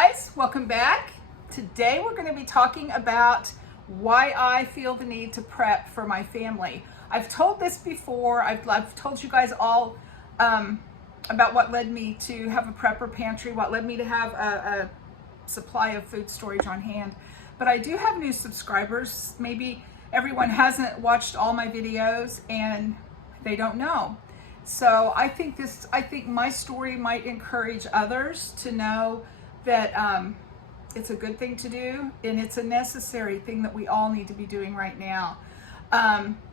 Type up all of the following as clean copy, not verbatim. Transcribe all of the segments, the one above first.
guys, welcome back. Today we're going to be talking about why I feel the need to prep for my family. I've told this before. I've told you guys all about what led me to have a prepper pantry, what led me to have a supply of food storage on hand. But I do have new subscribers. Maybe everyone hasn't watched all my videos and they don't know. So I think my story might encourage others to know that it's a good thing to do, and it's a necessary thing that we all need to be doing right now.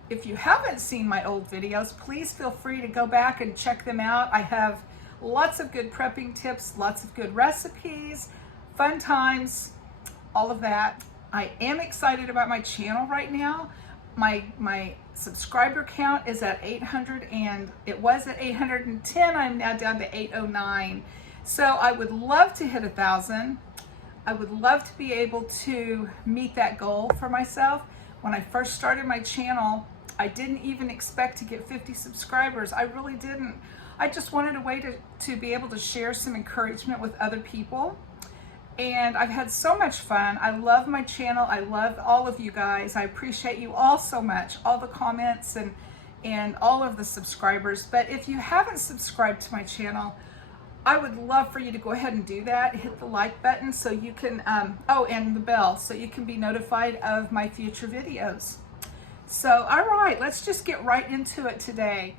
If you haven't seen my old videos, please feel free to go back and check them out. I have lots of good prepping tips, lots of good recipes, fun times, all of that. I am excited about my channel right now. My subscriber count is at 800, and it was at 810. I'm now down to 809. So I would love to hit 1,000. I would love to be able to meet that goal for myself. When I first started my channel, I didn't even expect to get 50 subscribers. I really didn't. I just wanted a way to be able to share some encouragement with other people. And I've had so much fun. I love my channel. I love all of you guys. I appreciate you all so much, all the comments and all of the subscribers. But if you haven't subscribed to my channel, I would love for you to go ahead and do that. Hit the like button so you can, and the bell so you can be notified of my future videos. So, all right, let's just get right into it today.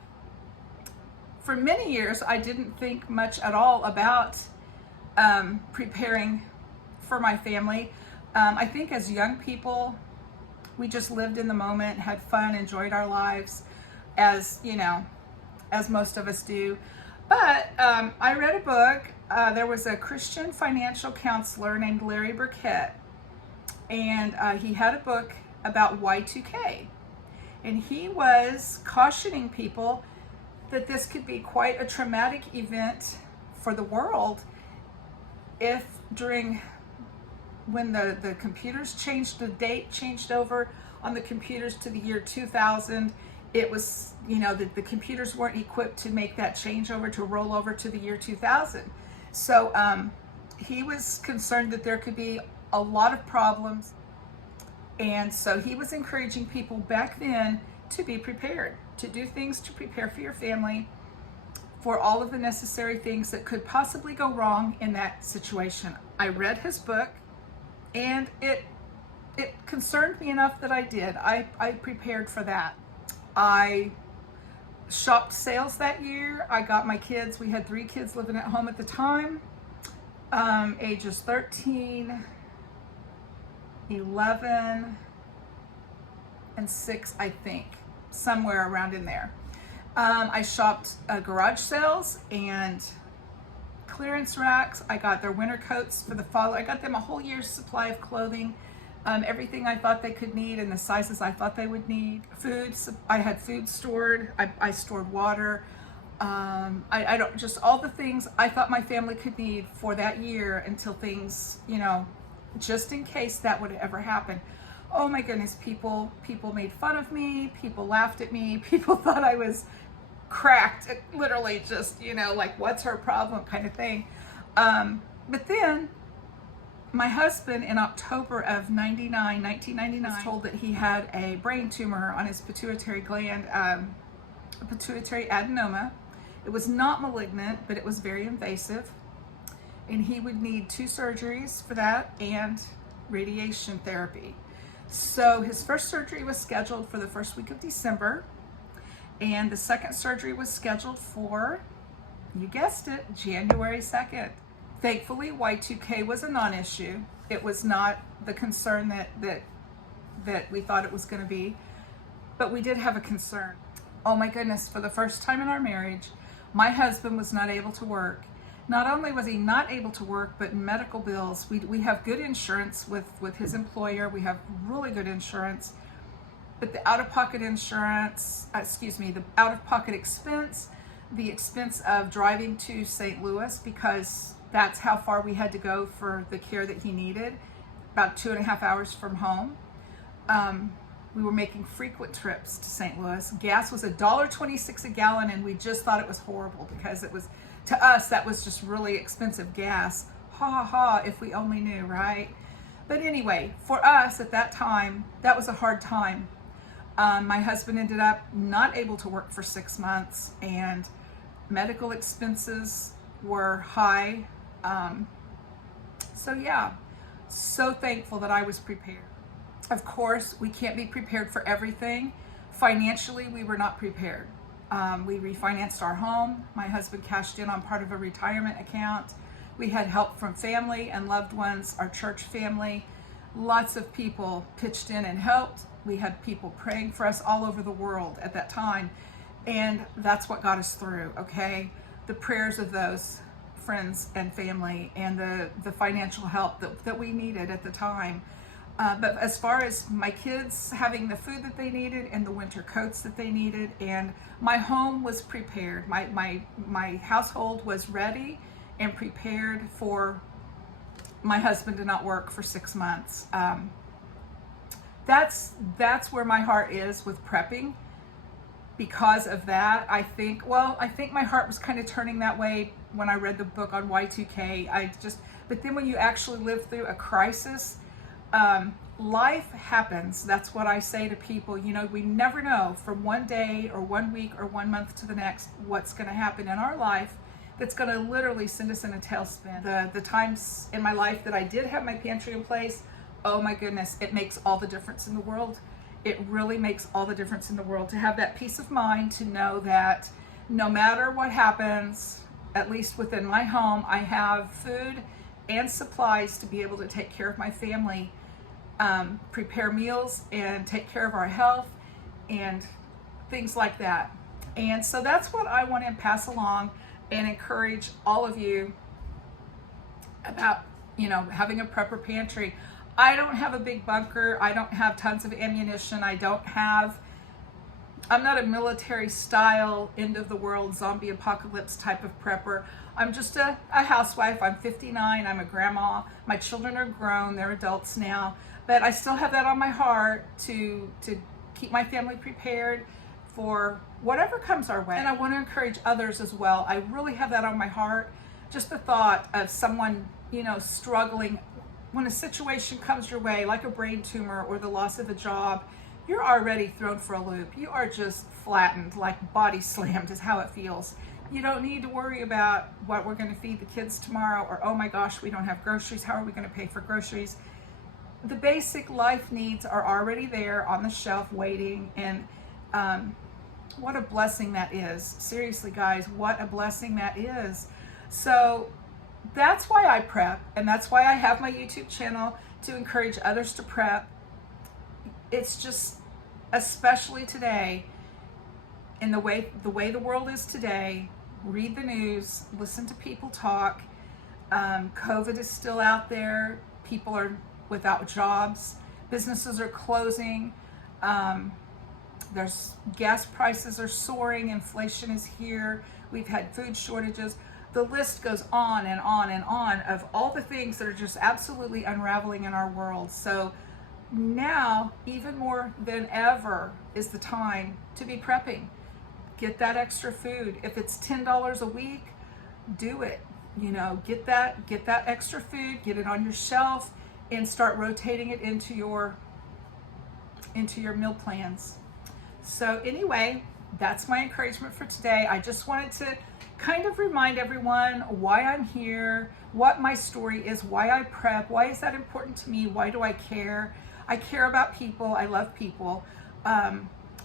For many years, I didn't think much at all about preparing for my family. I think as young people, we just lived in the moment, had fun, enjoyed our lives, as most of us do. But I read a book. There was a Christian financial counselor named Larry Burkett, and he had a book about Y2K. And he was cautioning people that this could be quite a traumatic event for the world if when the computers changed, the date changed over on the computers to the year 2000, it was, the computers weren't equipped to make that change over, to roll over to the year 2000. So he was concerned that there could be a lot of problems. And so he was encouraging people back then to be prepared, to do things to prepare for your family, for all of the necessary things that could possibly go wrong in that situation. I read his book, and it concerned me enough that I did. I prepared for that. I shopped sales that year. I got my kids. We had 3 kids living at home at the time, ages 13, 11, and 6, I think, somewhere around in there. I shopped garage sales and clearance racks. I got their winter coats for the fall. I got them a whole year's supply of clothing. Everything I thought they could need and the sizes I thought they would need. I had food stored. I stored water. I don't, just all the things I thought my family could need for that year until things, just in case that would ever happen. Oh my goodness, people made fun of me. People laughed at me. People thought I was cracked. It literally just, like, what's her problem kind of thing. But then my husband, in October of 1999, was told that he had a brain tumor on his pituitary gland, a pituitary adenoma. It was not malignant, but it was very invasive. And he would need 2 surgeries for that and radiation therapy. So his first surgery was scheduled for the first week of December. And the second surgery was scheduled for, you guessed it, January 2nd. Thankfully, Y2K was a non-issue. It was not the concern that we thought it was going to be, but we did have a concern. Oh my goodness, for the first time in our marriage, my husband was not able to work. Not only was he not able to work, but medical bills. We have good insurance with his employer. We have really good insurance, but the out-of-pocket insurance, the out-of-pocket expense, the expense of driving to St. Louis, because that's how far we had to go for the care that he needed, about 2.5 hours from home. We were making frequent trips to St. Louis. Gas was $1.26 a gallon, and we just thought it was horrible because it was, to us, that was just really expensive gas. Ha ha ha, if we only knew, right? But anyway, for us at that time, that was a hard time. My husband ended up not able to work for 6 months, and medical expenses were high. So yeah, so thankful that I was prepared. Of course, we can't be prepared for everything. Financially, we were not prepared. We refinanced our home. My husband cashed in on part of a retirement account. We had help from family and loved ones, our church family. Lots of people pitched in and helped. We had people praying for us all over the world at that time. And that's what got us through, okay? The prayers of those friends and family, and the financial help that we needed at the time. But as far as my kids having the food that they needed and the winter coats that they needed, and my home was prepared. My household was ready and prepared for my husband to not work for 6 months. That's where my heart is with prepping. Because of that, I think my heart was kind of turning that way when I read the book on Y2K. But then when you actually live through a crisis, life happens. That's what I say to people. You know, we never know from one day or 1 week or 1 month to the next what's going to happen in our life that's going to literally send us in a tailspin. The times in my life that I did have my pantry in place, oh my goodness, it makes all the difference in the world. It really makes all the difference in the world to have that peace of mind, to know that no matter what happens, at least within my home, I have food and supplies to be able to take care of my family, prepare meals and take care of our health and things like that. And so that's what I want to pass along and encourage all of you about, you know, having a prepper pantry. I don't have a big bunker. I don't have tons of ammunition. I'm not a military style, end of the world, zombie apocalypse type of prepper. I'm just a housewife. I'm 59. I'm a grandma. My children are grown. They're adults now. But I still have that on my heart to keep my family prepared for whatever comes our way. And I want to encourage others as well. I really have that on my heart. Just the thought of someone, you know, struggling. When a situation comes your way, like a brain tumor or the loss of a job, you're already thrown for a loop. You are just flattened, like body slammed is how it feels. You don't need to worry about what we're going to feed the kids tomorrow, or oh my gosh, we don't have groceries. How are we going to pay for groceries? The basic life needs are already there on the shelf waiting, and what a blessing that is. Seriously, guys, what a blessing that is. So that's why I prep, and that's why I have my YouTube channel, to encourage others to prep. It's just, especially today, in the way the world is today, read the news, listen to people talk. COVID is still out there. People are without jobs. Businesses are closing. There's gas prices are soaring. Inflation is here. We've had food shortages. The list goes on and on and on of all the things that are just absolutely unraveling in our world. So now, even more than ever, is the time to be prepping. Get that extra food. If it's $10 a week, do it. You know, get that extra food, get it on your shelf, and start rotating it into your meal plans. So anyway, that's my encouragement for today. I just wanted to kind of remind everyone why I'm here, what my story is, why I prep, why is that important to me, why do I care? I care about people, I love people.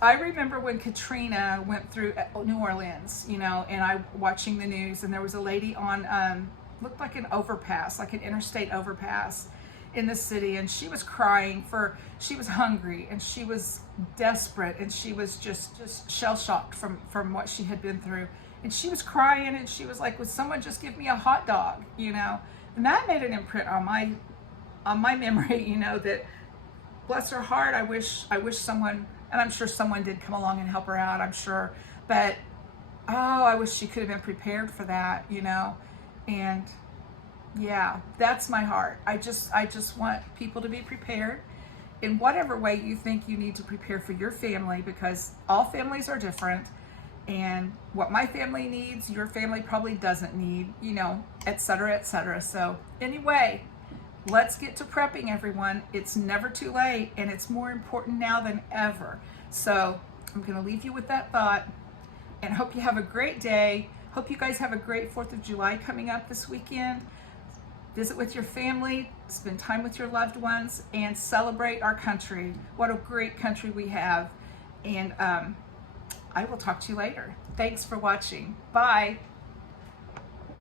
I remember when Katrina went through New Orleans, you know, and I watching the news, and there was a lady on, looked like an overpass, like an interstate overpass in the city, and she was crying she was hungry, and she was desperate, and she was just shell-shocked from what she had been through. And she was crying, and she was like, would someone just give me a hot dog, you know? And that made an imprint on my memory, you know, that, bless her heart, I wish someone, and I'm sure someone did come along and help her out, I'm sure, but, oh, I wish she could have been prepared for that, you know? And yeah, that's my heart. I just want people to be prepared in whatever way you think you need to prepare for your family, because all families are different. and what my family needs, your family probably doesn't need, you know, etc., etc. So anyway, let's get to prepping, everyone. It's never too late, and it's more important now than ever. So I'm going to leave you with that thought, and hope you have a great day. Hope you guys have a great 4th of July coming up this weekend. Visit with your family, spend time with your loved ones, and celebrate our country. What a great country we have. And I will talk to you later. Thanks for watching. Bye.